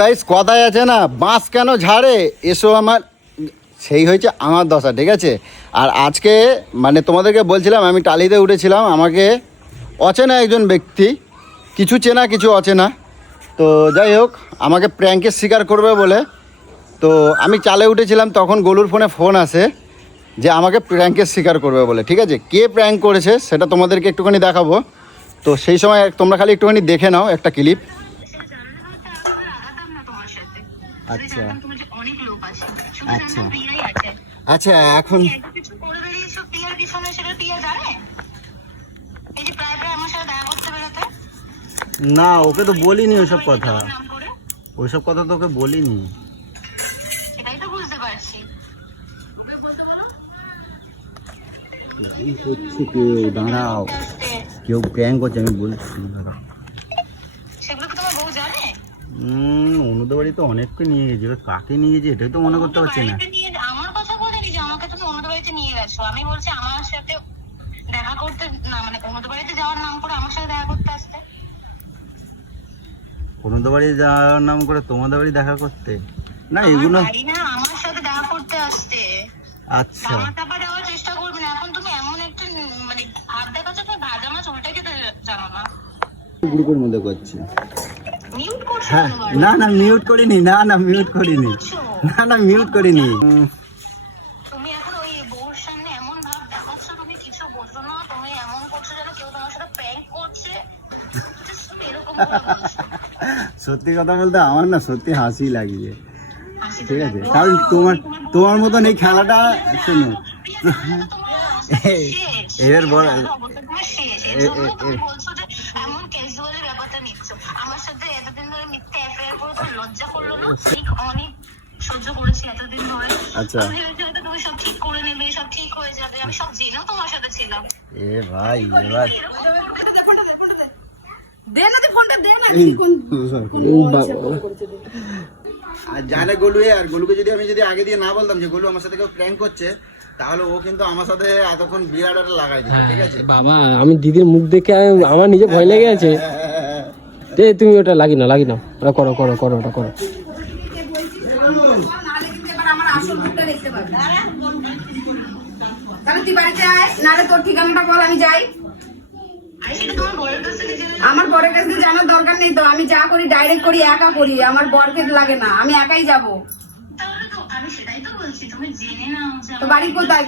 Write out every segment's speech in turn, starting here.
Guys কথায় আছে না, বাঁশ কেন ঝাড়ে, এসো আমার, সেই হয়েছে আমার দশা, ঠিক আছে। আর আজকে মানে তোমাদেরকে বলছিলাম, আমি টালিতে উঠেছিলাম, আমাকে অচেনা একজন ব্যক্তি, কিছু চেনা কিছু অচেনা, তো যাই হোক আমাকে প্র্যাঙ্কের শিকার করবে বলে, তো আমি চালে উঠেছিলাম, তখন গোলুর ফোনে ফোন আসে যে আমাকে প্র্যাঙ্কের শিকার করবে বলে, ঠিক আছে। কে প্র্যাঙ্ক করেছে সেটা তোমাদেরকে একটুখানি দেখাবো, তো সেই সময় তোমরা খালি একটুখানি দেখে নাও একটা ক্লিপ। আচ্ছা আচ্ছা আচ্ছা, এখন না, ওকে তো বলিনি ওইসব কথা, ওইসব কথা তো ওকে বলিনি। দাঁড়াও, কেউ প্র্যাঙ্ক করছে, আমি বলছি দাঁড়াও। অনুদের বাড়ি তো অনেককে নিয়ে গেছে, এবার কাকে নিয়ে গেছে এটাই তো মনে করতে পারছি না। আমার কথা বলিনি যে আমাকে তুমি অনুদের বাড়িতে নিয়ে গেছো, আমি বলছি আমার সাথে দেখা করতে, না মানে অনুদের বাড়িতে যাওয়ার নাম করে আমার সাথে দেখা করতে আসতে। অনুদের বাড়ি যাওয়ার নাম করে তোমাদের বাড়ি দেখা করতে? না এগুলো না, আমার সাথে দেখা করতে আসতে। আচ্ছা, টাপা দেওয়ার চেষ্টা করবে না। এখন তুমি এমন একটা মানে হাত দেখাচ্ছ, তুমি ভাজা মাছ উল্টে খেতে জানো না। গ্রুপের মধ্যে করছি। মিউট করছো? হ্যাঁ, না না মিউট করিনি, না না মিউট করিনি, না না মিউট করিনি। তুমি এখন ওই বউর সামনে এমন ভাব দেখাচ্ছ, তুমি কিছু বোঝো না, তুমি এমন করছো যেন কেউ তোমার সাথে প্র্যাঙ্ক করছে। তুমি এরকম বলছো। সত্যি কথা বলতে আমার না সত্যি হাসি লাগিয়ে, ঠিক আছে, কারণ তোমার মতন এই খেলাটা শোনো এর বড় এমন ক্যাজুয়ালি ব্যাপারটা নিচ্ছ আমার সাথে এতদিন ধরে মিথ্যা অ্যাফেয়ার করে, লজ্জা করলো না? অনেক সহ্য করেছি এতদিন ধরে। আচ্ছা, তুমি সব ঠিক করে নেবে, সব ঠিক হয়ে যাবে, আমি সব জেনেও তোমার সাথে ছিলাম। এ ভাই এবার আর জানে গোলু, আর গোলুকে যদি আগে দিয়ে না বলতাম যে গোলু আমার সাথে কেউ প্র্যাঙ্ক করছে, তাহলে ও কিন্তু আমার সাথে এতক্ষণ বিরাট একটা লাগাই দিত, ঠিক আছে। বাবা আমি দিদির মুখ দেখে আমার নিজে ভয় লেগে আছে। তুমি ওটা লাগি না ওটা করো ওটা করো। তুই বাড়িতে আয়, নাহলে তোর ঠিকানাটা বল, আমি যাই। আমার বরের কাছে জানার দরকার নেই তো, আমি যা করি ডাইরেক্ট করি, একা করি, আমার বরকে লাগে না, আমি একাই যাব। তো বাড়ি কোথায়?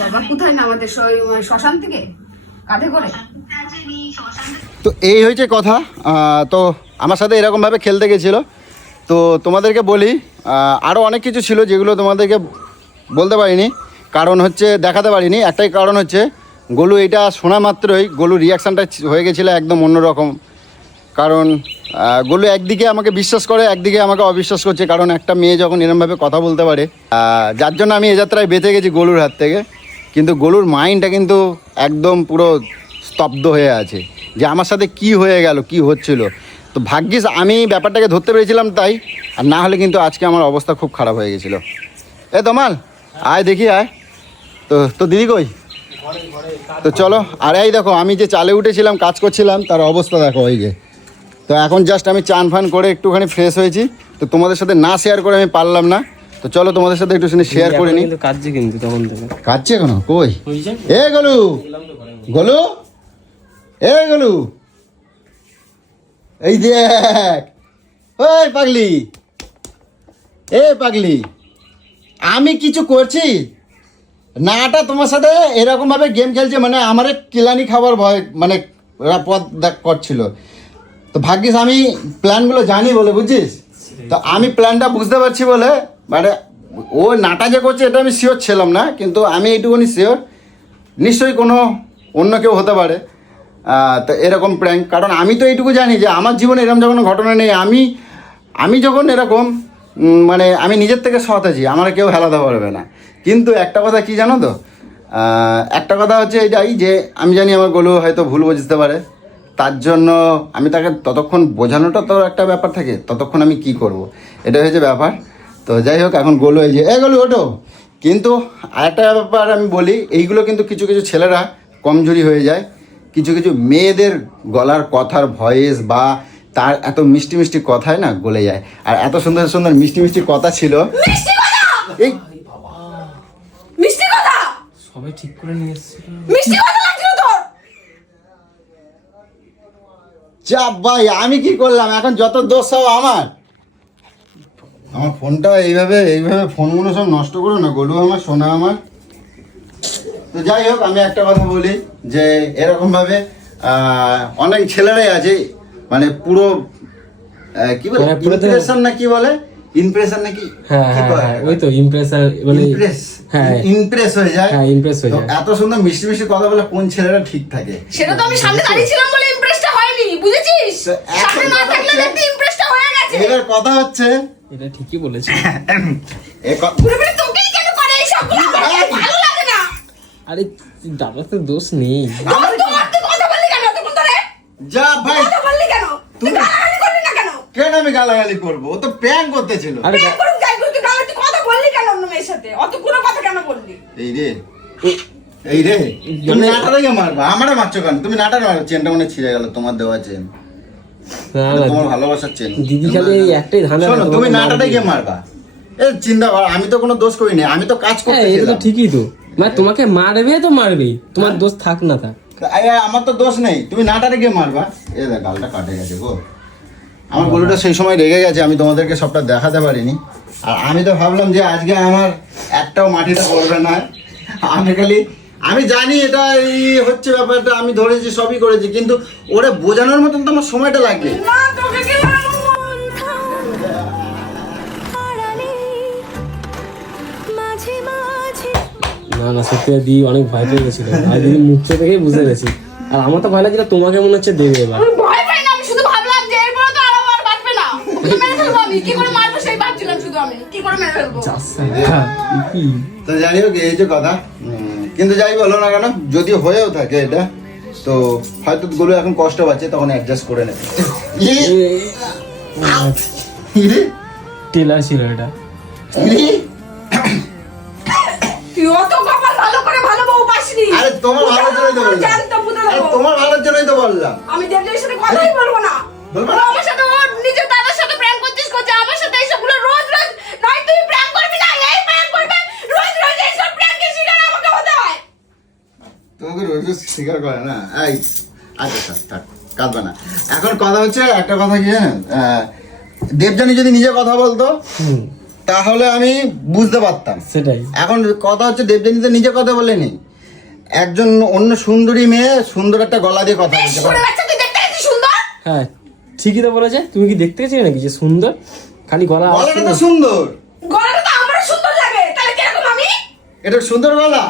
বাবা কোথায় নামাতে? শ্মশান থেকে কাঁধে করে? তো এই হয়েছে কথা। তো আমার সাথে এরকমভাবে খেলতে গেছিলো। তো তোমাদেরকে বলি, আরও অনেক কিছু ছিল যেগুলো তোমাদেরকে বলতে পারিনি, কারণ হচ্ছে দেখাতে পারিনি। একটাই কারণ হচ্ছে গোলু এটা শোনা মাত্রই গোলু রিয়াকশানটা হয়ে গেছিলো একদম অন্যরকম। কারণ গোলু একদিকে আমাকে বিশ্বাস করে, একদিকে আমাকে অবিশ্বাস করছে, কারণ একটা মেয়ে যখন এরমভাবে কথা বলতে পারে, যার জন্য আমি এ যাত্রায় বেঁচে গেছি গোলুর হাত থেকে। কিন্তু গোলুর মাইন্ডটা কিন্তু একদম পুরো স্তব্ধ হয়ে আছে যে আমার সাথে কি হয়ে গেল, কি হচ্ছিল। তো ভাগ্যিস আমি ব্যাপারটাকে ধরতে পেরেছিলাম তাই, আর না হলে কিন্তু আজকে আমার অবস্থা খুব খারাপ হয়ে গেছিলো। তোমাল আয় দেখি আয়, তো দিদি কই? তো চলো। আর এই দেখো আমি যে চালে উঠেছিলাম কাজ করছিলাম, তার অবস্থা দেখো এই যে। তো এখন জাস্ট আমি চান ফান করে একটুখানি ফ্রেশ হয়েছি, তো তোমাদের সাথে না শেয়ার করে আমি পারলাম না। তো চলো তোমাদের সাথে একটু শেয়ার করে নিই। কাঁদছে কিন্তু তখন থেকে। কাঁদছে এখনো? কই গোলু, গোলু এই দেখ, ওই পাগলি আমি কিছু করছি নাটা তোমার সাথে এরকমভাবে গেম খেলছে, মানে আমার কিলানি খাবার ভয়, মানে ওরা পথ করছিল। তো ভাগ্যিস আমি প্ল্যানগুলো জানি বলে, বুঝছিস? তো আমি প্ল্যানটা বুঝতে পারছি বলে, মানে ও নাটা যে করছে এটা আমি শিওর ছিলাম না, কিন্তু আমি এইটুকুনি শিওর নিশ্চয়ই কোনো অন্য কেউ হতে পারে তো এরকম প্র্যাঙ্ক। কারণ আমি তো এইটুকু জানি যে আমার জীবনে এরকম যখন ঘটনা নেই, আমি যখন এরকম মানে আমি নিজের থেকে সৎ আছি, আমার কেউ হেলাতে পারবে না। কিন্তু একটা কথা কি জানো তো, একটা কথা হচ্ছে এটাই যে আমি জানি আমার গোলু হয়তো ভুল বুঝতে পারে, তার জন্য আমি তাকে ততক্ষণ বোঝানোটা তো একটা ব্যাপার থাকে, ততক্ষণ আমি কি করব, এটা হয়েছে ব্যাপার। তো যাই হোক এখন গোলু এই যে গোলু ওটো। কিন্তু আরেকটা ব্যাপার আমি বলি, এইগুলো কিন্তু কিছু কিছু ছেলেরা কমজোরি হয়ে যায়, কিছু কিছু মেয়েদের গলার কথার ভয়েস বা তার এত মিষ্টি মিষ্টি কথায় না গলে যায়। আর এত সুন্দর সুন্দর মিষ্টি মিষ্টি কথা ছিল। মিষ্টি কথা, এই মিষ্টি কথা, সবাই ঠিক করে নিয়ে এসেছিল। মিষ্টি কথা লাগছিল তোর। চাপ ভাই, আমি কি করলাম? এখন যত দোষ সব আমার ফোনটা এইভাবে ফোনগুলো সব নষ্ট করো না গোলু আমার, সোনা আমার। তো যাই হোক, আমি একটা কথা বলি যে এরকম ভাবে অনেক ছেলেরাই আছে মানে পুরো কি বলে মানে পুরো তো- ইমপ্রেশন না কি বলে, ইমপ্রেশন নাকি হ্যাঁ কি হ্যাঁ বলে? হ্যাঁ, ওই তো ইমপ্রেসার মানে হ্যাঁ ইমপ্রেস হয়ে যায়। হ্যাঁ, impress হয়ে তো যায়। এত সুন্দর মিষ্টি মিষ্টি কথা বলে কোন ছেলেরা ঠিক থাকে? সেটা তো আমি সামনে দাঁড়িয়ে ছিলাম বলে ইমপ্রেসটা হয়নি, বুঝেছিস? তো এখন সামনে না কথা থাকলে হচ্ছে- দেখতে ইমপ্রেসটা হয়ে গেছে। এবার কথা হচ্ছে এটা ঠিকই বলেছে। পুরোপুরি তোকেই কেন করে এইসবগুলো? আমার ভালো লাগে না। আরে দাদা তো দোষ নেই। তোমার তো কথা বললি কেন তখন ধরে? যা ভাই, কথা বললি কেন? তুই গালাগালি করলি না কেন? কেন আমি গালাগালি করবো? ও তো প্র্যাঙ্ক করতেছিল। আরে প্রেম করুক যাই করুক, তুই গালাগালি কথা বললি কেন অন্য মেয়ের সাথে? অতগুলো কথা কেন বললি? এই রে তুমি নাটাটাকে মারবা, আমারে মারছো কেন? তুমি নাটার মারো, চেনটা মনে হয় ছিঁড়ে গেল, তোমার দেওয়া চেন, না না তোমার ভালোবাসার চেন। দিদি খালি এই একটাই ধান্দা। শোনো, তুমি নাটাটাকে মারবা, এই চিন্তা কর, আমি তো কোনো দোষ করিনি, আমি তো কাজ হ্যাঁ এটা তো করতেছিলাম। ঠিকই তো, মানে তোমাকে মারবে তো মারবেই, তোমার দোষ থাক না থাক। আমার তো দোষ নেই, তুমি নাটাটাকে মারবা। এ দেখ গালটা কাটে গেছে গো, আমার গরুটা সেই সময় রেগে গেছে, আমি তোমাদেরকে সবটা দেখাতে পারিনি। আর আমি তো ভাবলাম যে আজকে আমার একটাও মাটিটা পড়বে না, আমি জানি এটা এই হচ্ছে ব্যাপারটা, আমি ধরেছি সবই করেছি, কিন্তু ওরে বোঝানোর মতন তো আমার সময়টা লাগবে। না, তোকে কি বলবো? না না সত্যি দি অনেক ভয় পেয়ে গেছিল, আর দিদি মুখটা দেখেই বুঝে গেছি। আর আমার তো ভয় লাগছিল তোমাকে মনে হচ্ছে দেবে এবার। আমি ভয় পাই না, আমি শুধু ভাবলাম যে এরপরে তো আর বাঁচবে না। ওকে মেরে ফেলবো আমি, কি করে মারবো সেই ভাবছিলাম শুধু আমি, কি করে মেরে ফেলবো। কি তো যাই হোক, এই যে কথা, কিন্তু যাই বলো না কেন, যদি হয়েও থাকে এটা, তো হয়তো গুলো এখন কষ্ট পাচ্ছে, তখন অ্যাডজাস্ট করে নেবে। টেলার ছিল এটা। তুই অত কপাল ভালো করে ভালো বউ পাসনি। আরে তোমার ভালোর জন্যই তো বললাম, জানতাম বুঝে আরে দেবো। তোমার ভালোর জন্যই তো বললাম। আমি দেবদের সাথে কথাই বলবো না। বলবো ও না? আমার সাথে, ওর নিজের দাদার সাথে প্র্যাঙ্ক করছিস, করছে আমার সাথে এইসবগুলো রোজ রোজ। নয় তুই প্র্যাঙ্ক করবি না, এই প্র্যাঙ্ক করবে, রোজ রোজ এইসব প্র্যাঙ্কের শিকার আমাকে হতে হয়। তোমাকে রোজ রোজ স্বীকার করে না। এই আচ্ছা থাক থাক, কাঁদবে না। এখন কথা হচ্ছে একটা কথা কি জানেন, দেবযানী যদি নিজে কথা বলতো তাহলে আমি বুঝতে পারতাম। সেটাই। এখন কথা হচ্ছে দেবযানী তো নিজে কথা বলেনি, একজন অন্য সুন্দরী মেয়ে সুন্দর একটা গলা দিয়ে কথা বলছে। শুনে বাচ্চা, তুই দেখতে গেছিস সুন্দর? হ্যাঁ ঠিকই তো বলেছে, তুমি কি দেখতে গেছিলে নাকি যে সুন্দর? খালি গলা গলাটা তো সুন্দর, গলাটা তো আমারও সুন্দর লাগে, তাহলে কিরকম আমি? এটা সুন্দর গলা,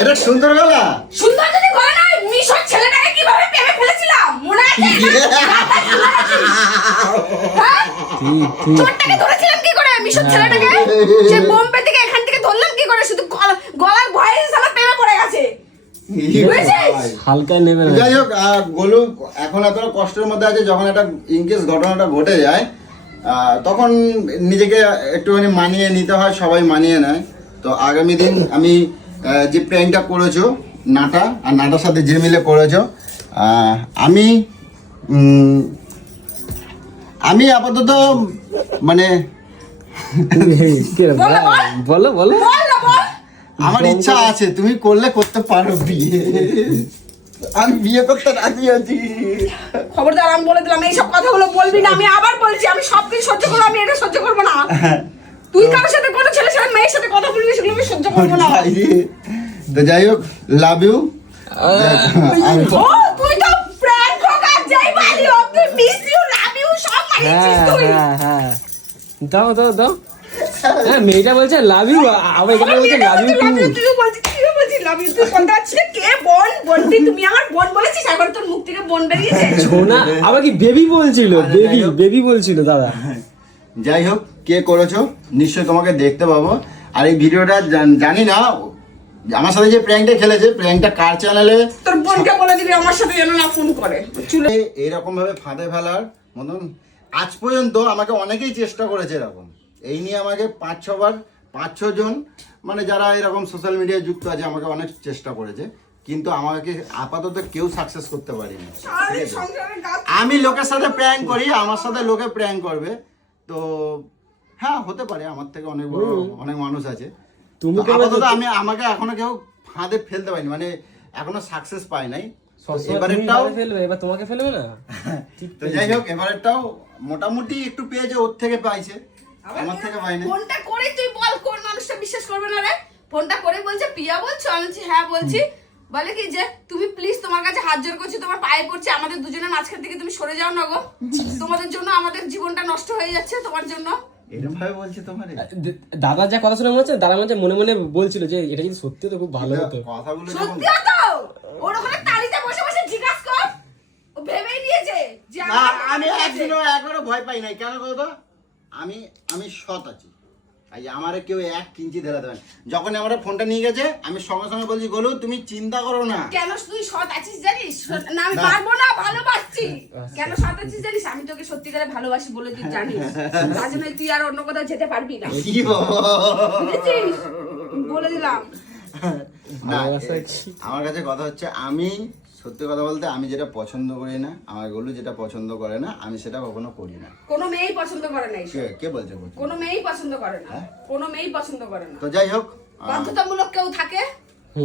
এটা সুন্দর গলা। সুন্দর যদি গলা নয়, মিশর ছেলেটাকে কিভাবে প্রেমে ফেলেছিলাম মনে আছে? হ্যাঁ? ঠিক ঠিক। চোরটাকে ধরেছিলাম কি করে, মিশর ছেলেটাকে? সে বোম্বে থেকে এখান থেকে ধরলাম কি করে? শুধু গলার ভয়ে সালা প্রেমে পড়ে গেছে। বুঝেছিস? হালকা নেবে না। যাই হোক, গোলু এখন এতটা কষ্টের মধ্যে আছে, যখন একটা ইনকেস ঘটনাটা ঘটে যায় তখন নিজেকে একটুখানি মানিয়ে নিতে হয়, সবাই মানিয়ে নেয়। তো আগামী দিন আমি যে প্র্যাঙ্কটা করেছো নাটা, আর নাটার সাথে যে মিলে করেছো, আমি আপাতত মানে কি রে, বলো, বল। বলো বলো। বল না বল। আমার ইচ্ছা আছে, তুমি করলে করতে পারো বিয়ে, আমি বিয়ে করতে রাজি আছি। খবরদার, আমি বলে দিলাম এইসব কথাগুলো বলবি না। আমি আবার বলছি, আমি সবকিছু সহ্য করবো, আমি এটা সহ্য করবো না। তুই কারোর সাথে, কোনো ছেলের সাথে, মেয়ের সাথে কথা বলবি, সেগুলো আমি সহ্য করবো না। তো যাই হোক, লাভ ইউ। ও তুই তো প্র্যাঙ্ক করার যাই বালি, ও তুই মিস ইউ, লাভ ইউ সব মারিছিস হ্যাঁ তুই। হ্যাঁ হ্যাঁ, দাও দাও দাও। হ্যাঁ মেয়েটা বলছে লাভ ইউ, আবার এখানে বলছে লাভ ইউ টু। তুই বলছিস, কি বলছিস লাভ ইউ? তুই কোনটা আছিস? কে বোন? বোনটি তুমি আমার বোন বলেছিস, এখন তোর মুখ থেকে বোন বেরিয়েছে। সোনা আবার কি বেবি বলছিল, বেবি বেবি বলছিল দাদা। যাই হোক, কে করেছো নিশ্চয়ই তোমাকে দেখতে পাবো। আর এই ভিডিওটা জানি না আমার সাথে যে প্র্যাঙ্কটা খেলেছে, প্র্যাঙ্কটা কার চ্যানেলে, তোর বোনকে বলে দিবি আমার সাথে যেন না ফোন করে। এইরকম ভাবে ফাঁদে ফেলার মতন আজ পর্যন্ত আমাকে অনেকেই চেষ্টা করেছে এরকম। এই নিয়ে আমাকে 5-6 জন মানে যারা এরকম সোশ্যাল মিডিয়ায় যুক্ত আছে আমাকে অনেক চেষ্টা করেছে, কিন্তু আমাকে আপাতত কেউ সাকসেস করতে পারেনি। সারাদিন সংসারের গাছ আমি লোকের সাথে প্র্যাঙ্ক করি, আমার সাথে লোকে প্র্যাঙ্ক করবে, তো হ্যাঁ হতে পারে, আমার থেকে অনেক বড় অনেক মানুষ আছে। তুমি তো করবে আপাতত আমাকে এখনো কেউ ফাঁদে ফেলতে পারিনি, মানে এখনো সাকসেস পাই নাই। সবসময় তুমি এবারেরটাও ভাবে ফেলবে, এবার তোমাকে ফেলবে না। তো যাই হোক, এবারেরটাও মোটামুটি একটু পেয়েছে, ওর থেকে পাইছে, আমার থেকে পাইনি। ফোনটা করে তুই বল কোন মানুষটা বিশ্বাস করবে না রে? ফোনটা করে বলছে পিয়া বলছো, আমি বলছি হ্যাঁ বলছি। বলে কি যে তুমি প্লিজ তোমার কাছে হাত জোড় করছি, তোমার পায়ে পড়ছে, আমাদের দুজনের মাঝখান থেকে তুমি সরে যাও না গো, তোমাদের জন্য আমাদের জীবনটা নষ্ট হয়ে যাচ্ছে তোমার জন্য। এরকম ভাবে বলছে তোমারে? দাদা যা কথা শুনে মনে হচ্ছে, দাদা মনে মনে বলছিল যে এটা যদি সত্যি তো খুব ভালো হতো। কথাগুলো যখন সত্যি তো ওর ওখানে তালিতে বসে বসে জিজ্ঞাসা কর, ও ভেবেই নিয়েছে যে না, আমি একবারও ভয় পাই নাই। কেন বলতো? আমি সৎ আছি, তাই আমারে কেউ এক কিঞ্চি ধরে দেবেন। যখন আমরা ফোনটা নিয়ে গেছে, আমি সঙ্গে সঙ্গে বলছি গোলু তুমি চিন্তা করো না। কেন তুই সৎ আছিস জানিস? না আমি পারবো না, ভালোবাসছি। কেন সৎ আছিস জানিস? আমি তোকে সত্যিকারে ভালোবাসি বলে তুই জানিস, তার জন্য তুই আর অন্য কোথাও যেতে পারবি না, কি বাবা! বুঝেছিস? বলে দিলাম। না, ভালোবাসা কি? আমার কাছে কথা হচ্ছে, আমি সত্যি কথা বলতে আমি যেটা পছন্দ করি না, আমার গোলু যেটা পছন্দ করে না, আমি সেটা কখনো করি না। কোনো মেয়েই পছন্দ করে না এইসব। কে বলছে পছন্দ? কোনো মেয়েই পছন্দ করে না, কোনো মেয়েই পছন্দ করে না। তো যাই হোক, বাধ্যতামূলক কেউ থাকে,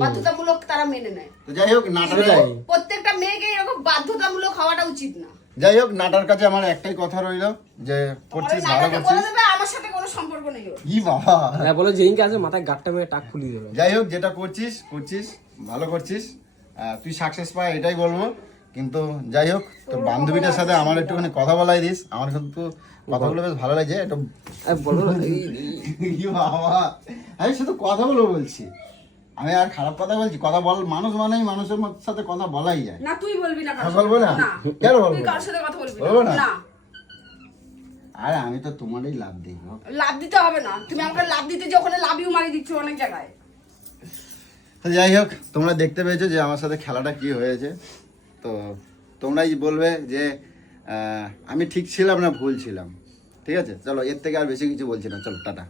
বাধ্যতামূলক তারা মেনে নেয়। তো যাই হোক, নাটার সেটাই। প্রত্যেকটা মেয়েকে এরকম বাধ্যতামূলক হওয়াটা উচিত না। যাই হোক, নাটার কাছে আমার একটাই কথা রইলো যে করছিস, ভালো নাটাকে বলে করছিস। দেবে আমার সাথে কোনো সম্পর্ক নেই ওর। কি বাবা! হ্যাঁ বলো, যেদিনকে আসবে মাথায় গাঁটটা মেরে টাক খুলিয়ে দেবে। যাই হোক, যেটা করছিস ভালো করছিস, তুই সাকসেস পায় এটাই বলবো। কিন্তু যাই হোক, তোর বান্ধবীটার সাথে আমার একটুখানি কথা বলাই দিস, আমার কিন্তু কথাগুলো বেশ ভালো লাগছে একটু। বলো না, কি বাবা, আমি শুধু কথাগুলো বলছি, আমি আর খারাপ কথা বলছি? কথা বল, মানুষ মানেই মানুষের সাথে কথা বলাই যায়। না তুই বলবি না কারোর বলবো না? সাথে। কেন বলবো তুই না? কারোর সাথে কথা বলবি বলবো না? না। আরে আমি তো তোমারই লাভ দিই গো। লাভ দিতে হবে না, তুমি আমাকে লাভ দিতে যে ওখানে লাভ ইউ মারি দিচ্ছ অনেক জায়গায়। তো যাই হোক, তোমরা দেখতে পেয়েছো যে আমার সাথে খেলাটা কি হয়েছে। তো তোমরাই বলবে যে আমি ঠিক ছিলাম না ভুল ছিলাম। ঠিক আছে, চলো, এর থেকে আর বেশি কিছু বলছি না, চলো টাটা।